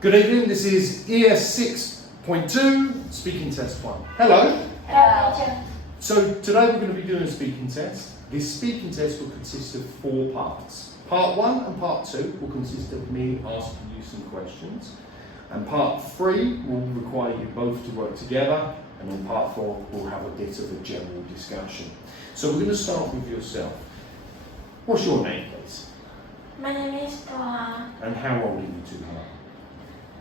Good evening, this is ES6.2 speaking test 1. Hello. Hello, teacher. So today we're going to be doing a speaking test. This speaking test will consist of 4 parts. Part 1 and part 2 will consist of me asking you some questions. And part 3 will require you both to work together. And then part 4 will have a bit of a general discussion. So we're going to start with yourself. What's your name, please? My name is Tuha. And how old are you, Tuha?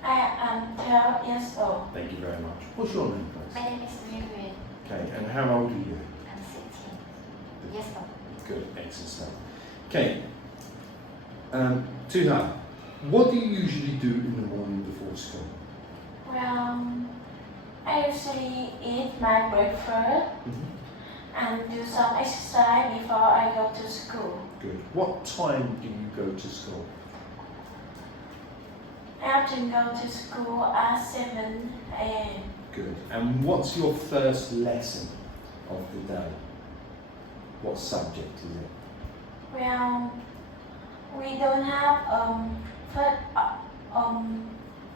I am 12 years old. Thank you very much. What's your name, please? My name is Huyền. Okay, and how old are you? I'm 16 years old. Good, excellent stuff. Okay, Tuha, what do you usually do in the morning before school? Well, I usually eat my breakfast and do some exercise before I go to school. Good. What time do you go to school? I often go to school at 7 a.m. Good. And what's your first lesson of the day? What subject is it? Well, we don't have first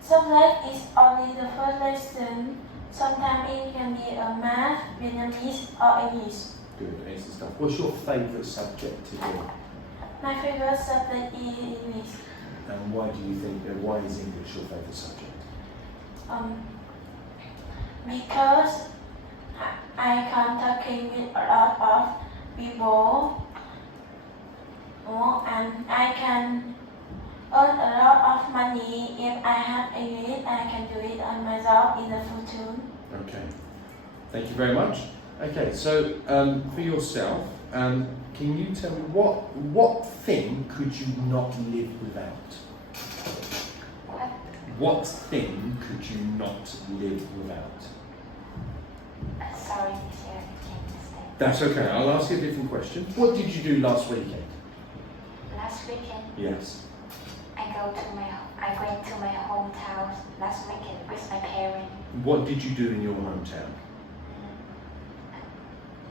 subject is only the first lesson. Sometimes it can be a math, Vietnamese, or English. Good, excellent stuff. What's your favourite subject to do? My favorite subject is English. And why do you think, why is English your favourite subject? Because I can talking with a lot of people, and I can earn a lot of money. If I have English, I can do it on my job in the future. Okay, thank you very much. Okay, so for yourself, can you tell me what thing could you not live without? What thing could you not live without? Sorry, teacher, I can't understand. That's okay, I'll ask you a different question. What did you do last weekend? Last weekend, Yes. I went to my hometown last weekend with my parents. What did you do in your hometown?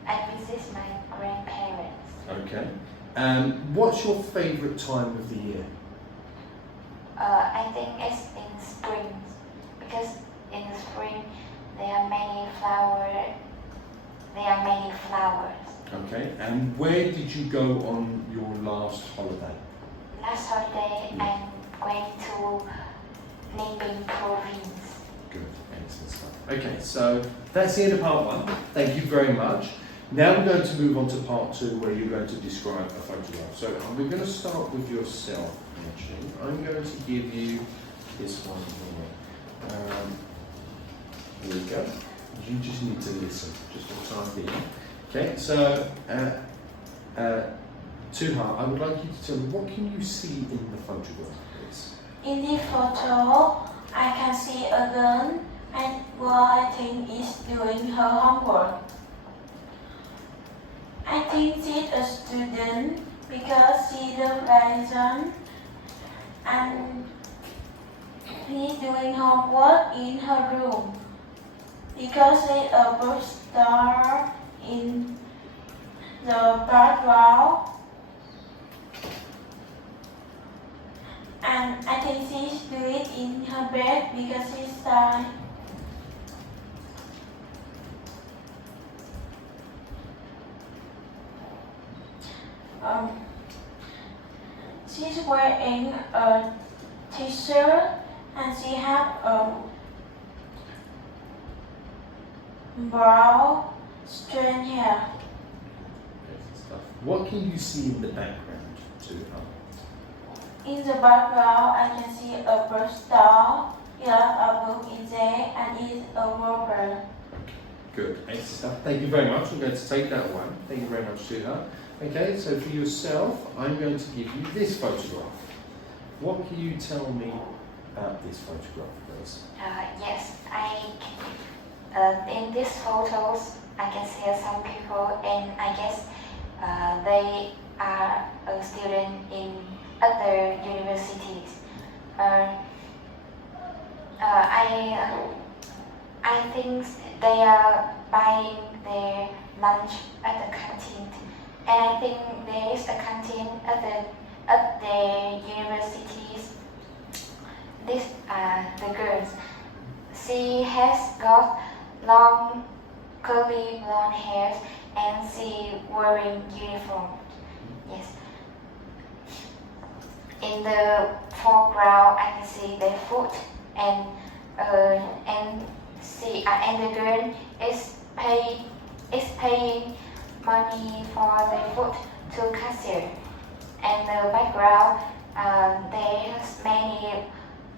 I visit my grandparents. Okay. What's your favourite time of the year? I think it's in spring because in the spring there are many flowers. Okay. And where did you go on your last holiday? Last holiday, I'm going to Ninh province. Good, excellent stuff. Okay, so that's the end of part 1. Thank you very much. Now we're going to move on to part 2 where you're going to describe a photograph. So we're going to start with yourself, actually. I'm going to give you this one here. Here we go. You just need to listen, just for the time being. Okay, so Tuha, I would like you to tell me, what can you see in the photograph, please? In this photo, I can see a girl, and what I think is doing her homework. I think she's a student because she does lesson and she's doing homework in her room because there's a poster in the background, and I think she's doing it in her bed because she's tired. She's wearing a t-shirt and she has a brown straight hair. Excellent stuff. What can you see in the background, Tuha? In the background, I can see a bookstore. There are a book in there and it's a rubber. Good, excellent stuff. Thank you very much. I'm going to take that one. Thank you very much, Tuha. Okay, so for yourself, I'm going to give you this photograph. What can you tell me about this photograph, please? Yes, in these photos, I can see some people, and I guess they are a student in other universities. I think they are buying their lunch at the canteen, and I think there is a canteen at the universities. This the girl. She has got long curly blonde hair and she wearing uniform. Yes. In the foreground, I can see the foot and the girl is paying money for the food to cashier. And the background,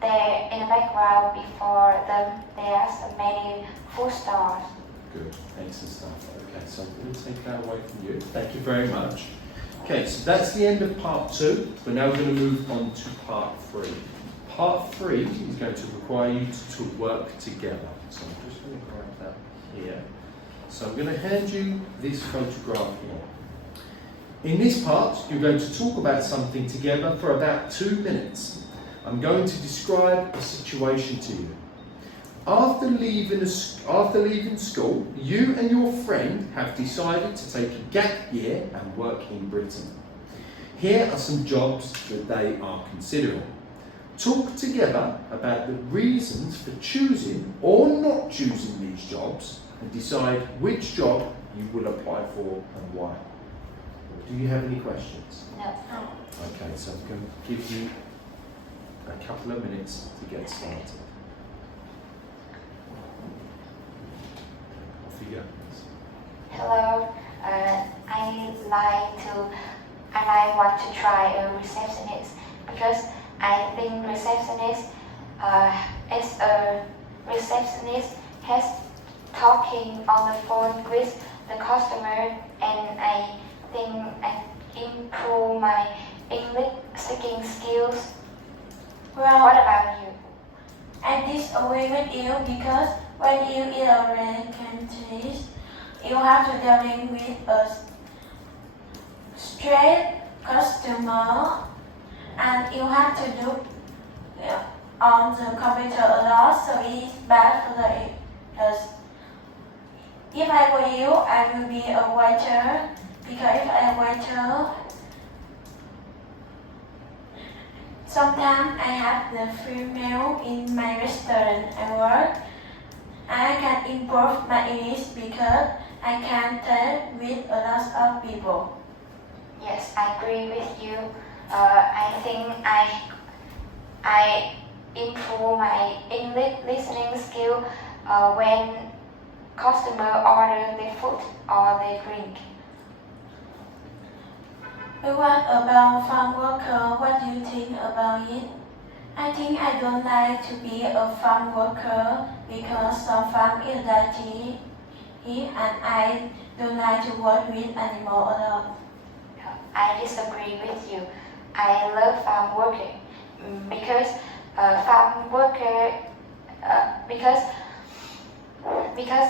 in the background before them, there's many food stores. Good, excellent stuff. Okay, so I'm going to take that away from you. Thank you very much. Okay, so that's the end of part 2. We're now going to move on to part 3. Part 3 is going to require you to work together. So I'm just going to grab that here. So I'm going to hand you this photograph here. In this part, you're going to talk about something together for about 2 minutes. I'm going to describe a situation to you. After leaving school, you and your friend have decided to take a gap year and work in Britain. Here are some jobs that they are considering. Talk together about the reasons for choosing or not choosing these jobs and decide which job you will apply for and why. Do you have any questions? No. Okay, so I'm going to give you a couple of minutes to get started. Off you go. Hello. I want to try a receptionist because I think receptionist has talking on the phone with the customer, and I think I improve my English speaking skills. Well, What about you? I disagree with you because when you in a foreign countries, you have to dealing with a straight customer, and you have to do on the computer a lot, so it's bad for us. If I were you, I will be a waiter, because if I'm a waiter, sometimes I have the free meal in my restaurant I work. I can improve my English because I can talk with a lot of people. Yes, I agree with you. I think I improve my English listening skill when customer order the food or the drink. What about farm worker? What do you think about it? I think I don't like to be a farm worker because some farm is dirty and I don't like to work with animals a lot. I disagree with you. I love farm working because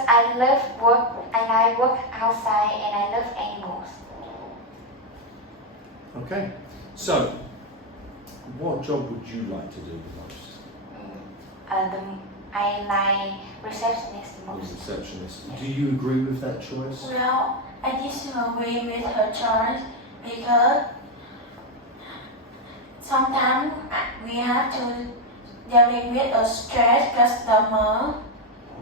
I love work and I work outside and I love animals. Okay, so what job would you like to do the most? I like receptionist the most. Receptionist. Do you agree with that choice? Well, I disagree with her choice because sometimes we have to dealing with a stressed customer.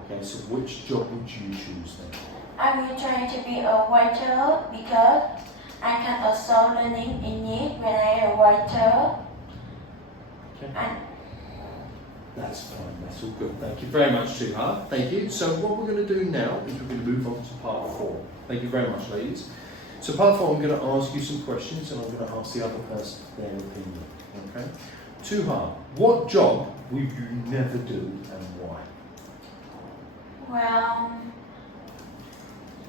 Okay, so which job would you choose then? I will try to be a waiter because I can also learning English when I am a waiter. Okay. And That's fine, that's all good. Thank you very much, Suha. Thank you. So what we're going to do now is we're going to move on to part 4. Thank you very much, ladies. So part 4, I'm going to ask you some questions and I'm going to ask the other person their opinion. Okay? Suha, what job would you never do and why? well,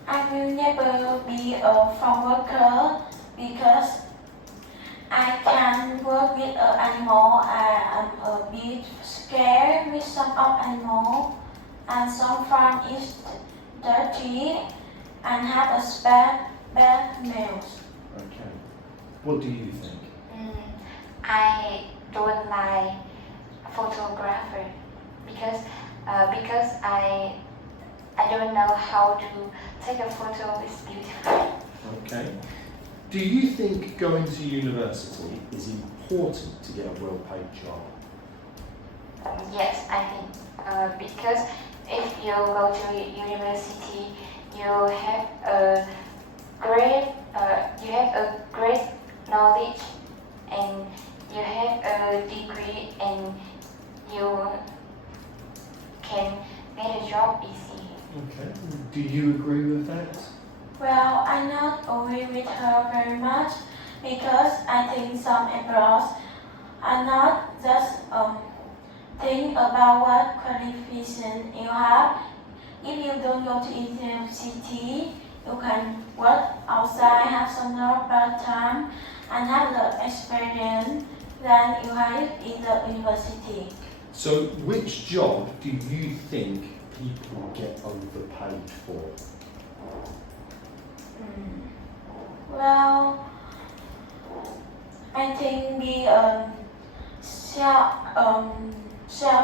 I will never be a farm worker because I can work with an animal. I am a bit scared with some of animal, and some farm is dirty and have a bad smells. Okay. What do you think? I don't like photographer because I don't know how to take a photo is beautiful. Okay. Do you think going to university is important to get a well-paid job? Yes, I think because if you go to university, you have a great knowledge, and you have a degree, and you can get a job easy. Okay. Do you agree with that? Well, I not agree with her very much because I think some employers are not just think about what qualification you have. If you don't go to university, you can work outside, have some job part-time, and have the experience than you have in the university. So, which job do you think people get overpaid for? Well, I think the sales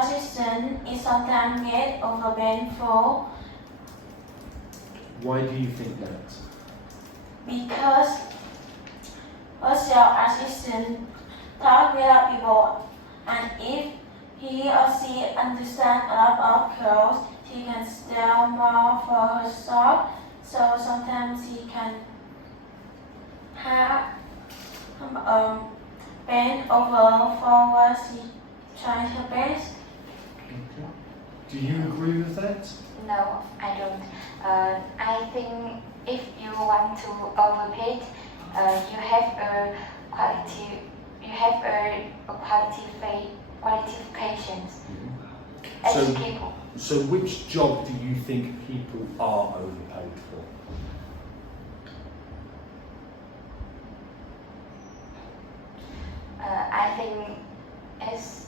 assistant is sometimes get overpaid for Why do you think that? because a sales assistant talk with people, and if he or she understands a lot of clothes, she can sell more for her shop. So sometimes she can have bend over for what she tries her best. Okay. Do you agree with that? No, I don't. I think if you want to overpay, you have a quality. You have a qualifications as So- people. So, which job do you think people are overpaid for? I think it's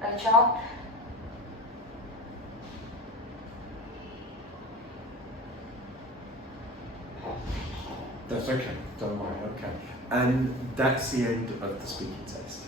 a job. That's okay, don't worry, okay. And that's the end of the speaking test.